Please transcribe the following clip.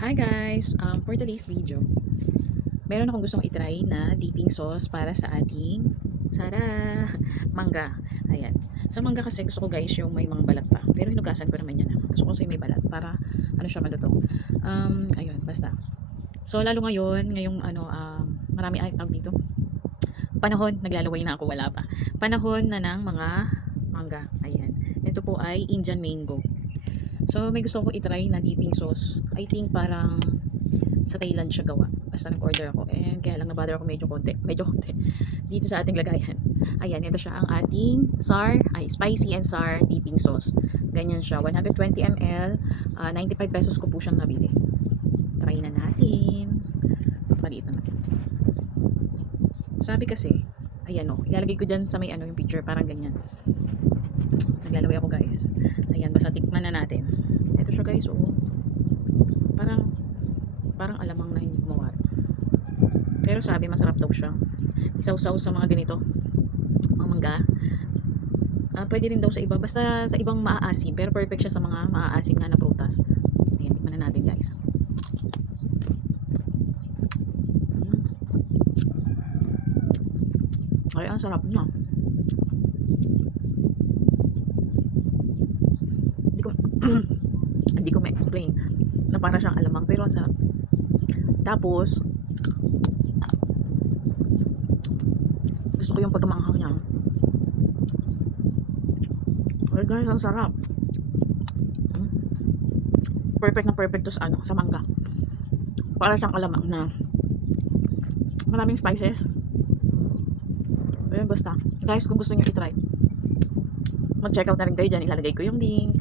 Hi guys! For today's video, meron akong gustong itry na dipping sauce para sa ating mangga. Ayan. Sa mangga kasi gusto ko guys yung may mga balat pa. Pero hinugasan ko naman yan. Gusto ko kasi may balat para ano siya malutong. Ayun, basta. So lalo ngayong marami ay tawag dito. Panahon, naglalaway na ako, wala pa. Panahon na ng mga mangga. Ayan. Ito po ay Indian mango. So, may gusto ko itry na dipping sauce. I think parang sa Thailand siya gawa. Basta nag-order ako. And kaya lang nabother ako medyo konti. Dito sa ating lagayan. Ayan, ito siya ang ating spicy and sour dipping sauce. Ganyan siya. 120 ml. 95 pesos ko po siyang nabili. Try na natin. Paliit naman. Sabi kasi, ayan o. Ilalagay ko dyan sa may yung picture. Parang ganyan. Naglalaway ako guys. Ayan, basta tikman na natin. Ito siya guys, oh. Parang alamang na hindi kumawari. Pero sabi masarap daw siya. Isaw-saw sa mga ganito. Mga mangga. Pwede rin daw sa iba. Basta sa ibang maaasim. Pero perfect siya sa mga maaasim nga na prutas. Ayan, tikman na natin guys. Ay, ang sarap niya. Hindi ko ma-explain na para siyang alamang pero ang sarap. Tapos gusto ko yung pagkamanghang niya. Ay guys, ang sarap. Perfect na perfect to sa mangga. Para siyang alamang na maraming spices. Ayun, basta guys, kung gusto niyo i-try, mag-check out na rin kayo dyan. Ilalagay ko yung link.